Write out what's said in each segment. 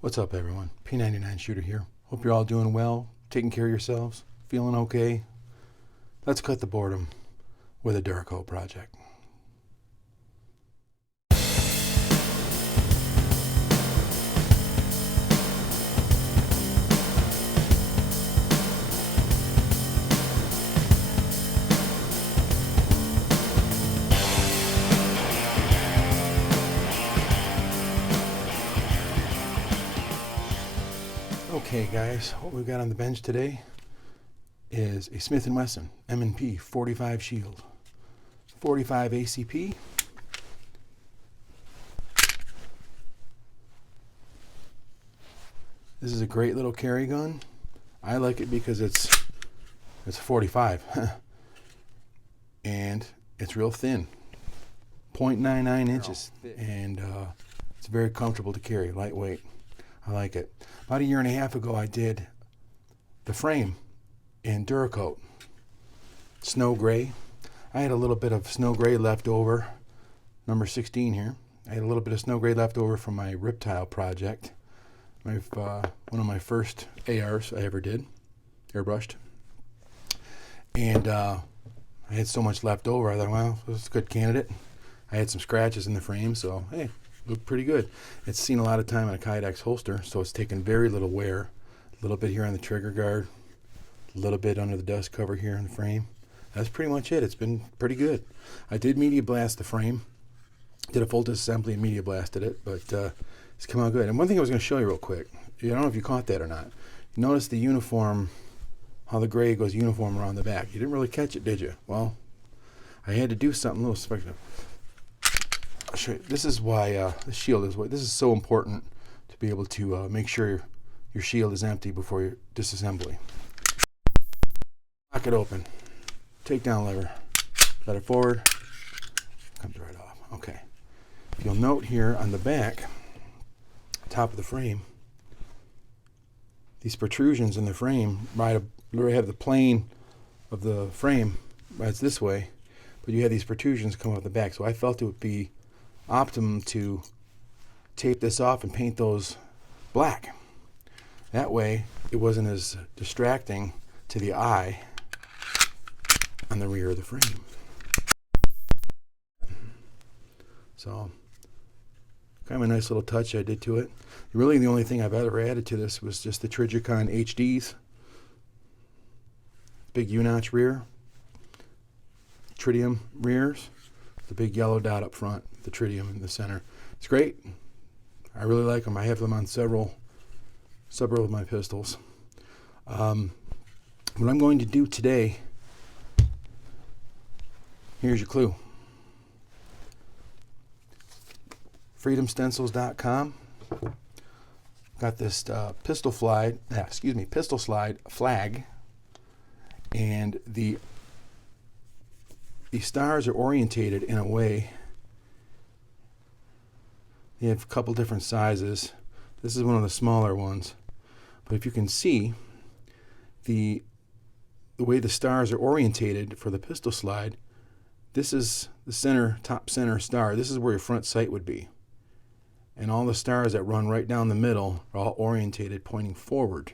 What's up, everyone? P99 Shooter here. Hope you're all doing well, taking care of yourselves, feeling okay. Let's cut the boredom with a Duracoat project. Okay guys, what we've got on the bench today is a Smith Wesson M&P 45 Shield, 45 ACP. This is a great little carry gun. I like it because it's 45 and it's real thin, 0.99 inches, and it's very comfortable to carry, lightweight. I like it. About a year and a half ago, I did the frame in Duracoat, snow gray. I had a little bit of snow gray left over, number 16 here. I had a little bit of snow gray left over from my Riptile project. One of my first ARs I ever did, airbrushed. And I had so much left over, I thought, well, this is a good candidate. I had some scratches in the frame, so hey, looked pretty good. It's seen a lot of time in a Kydex holster, so it's taken very little wear. A little bit here on the trigger guard, a little bit under the dust cover here in the frame. That's pretty much it. It's been pretty good. I did media blast the frame, did a full disassembly and media blasted it, but it's come out good. And one thing I was going to show you real quick, I don't know if you caught that or not. You notice the uniform, how the gray goes uniform around the back. You didn't really catch it, did you? Well, I had to do something a little special. I'll show you. This is why the shield is. This is so important to be able to make sure your shield is empty before your disassembly. Lock it open. Take down lever. Let it forward. Comes right off. Okay. You'll note here on the back, top of the frame, these protrusions in the frame right have the plane of the frame rides this way, but you have these protrusions come up the back. So I felt it would be optimum to tape this off and paint those black. That way it wasn't as distracting to the eye on the rear of the frame. So kind of a nice little touch I did to it. Really the only thing I've ever added to this was just the Trijicon HDs. Big U-notch rear, tritium rears, the big yellow dot up front, the tritium in the center. It's great. I really like them. I have them on several of my pistols. What I'm going to do today, here's your clue. freedomstencils.com. Got this pistol slide flag, and the stars are orientated in a way. They have a couple different sizes. This is one of the smaller ones, but if you can see the way the stars are orientated for the pistol slide, this is the top center star. This is where your front sight would be. And all the stars that run right down the middle are all orientated pointing forward.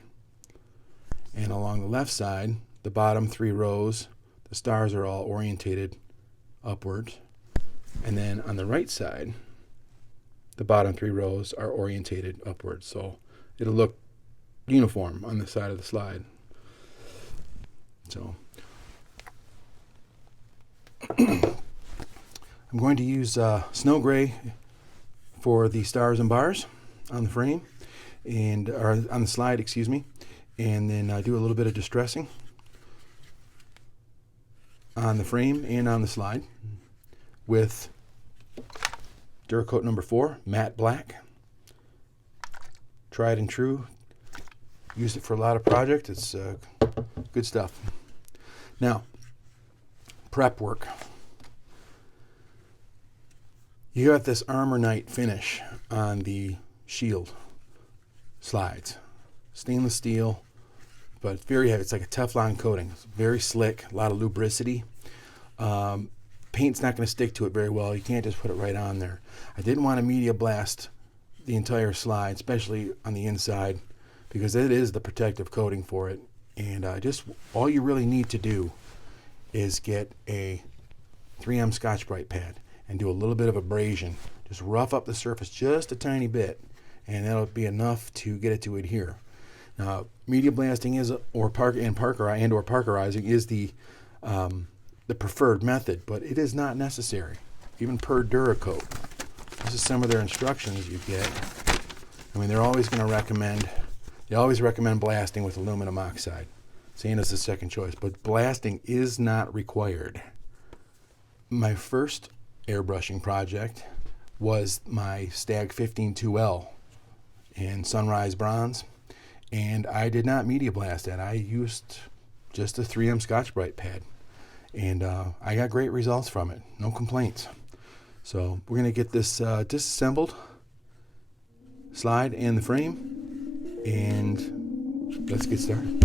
And along the left side, the bottom 3 rows, the stars are all orientated upward. And then on the right side, the bottom 3 rows are orientated upward. So it'll look uniform on the side of the slide. So I'm going to use snow gray for the stars and bars on the frame, or on the slide, excuse me, and then do a little bit of distressing on the frame and on the slide with Duracoat number 4, matte black, tried and true. Used it for a lot of projects. It's good stuff. Now, prep work. You got this Armor Night finish on the shield slides. Stainless steel, but very heavy. It's like a Teflon coating. It's very slick, a lot of lubricity. Paint's not going to stick to it very well. You can't just put it right on there. I didn't want to media blast the entire slide, especially on the inside, because it is the protective coating for it. And just all you really need to do is get a 3M Scotch-Brite pad and do a little bit of abrasion. Just rough up the surface just a tiny bit, and that'll be enough to get it to adhere. Now, media blasting is parkerizing is the preferred method, but it is not necessary, even per Duracoat. This is some of their instructions you get. I mean, they're always going to recommend. They always recommend blasting with aluminum oxide. Sand is the second choice, but blasting is not required. My first airbrushing project was my Stag 15-2L in Sunrise Bronze, and I did not media blast that. I used just a 3M Scotch-Brite pad, and I got great results from it. No complaints. So we're going to get this disassembled, slide and the frame, and let's get started.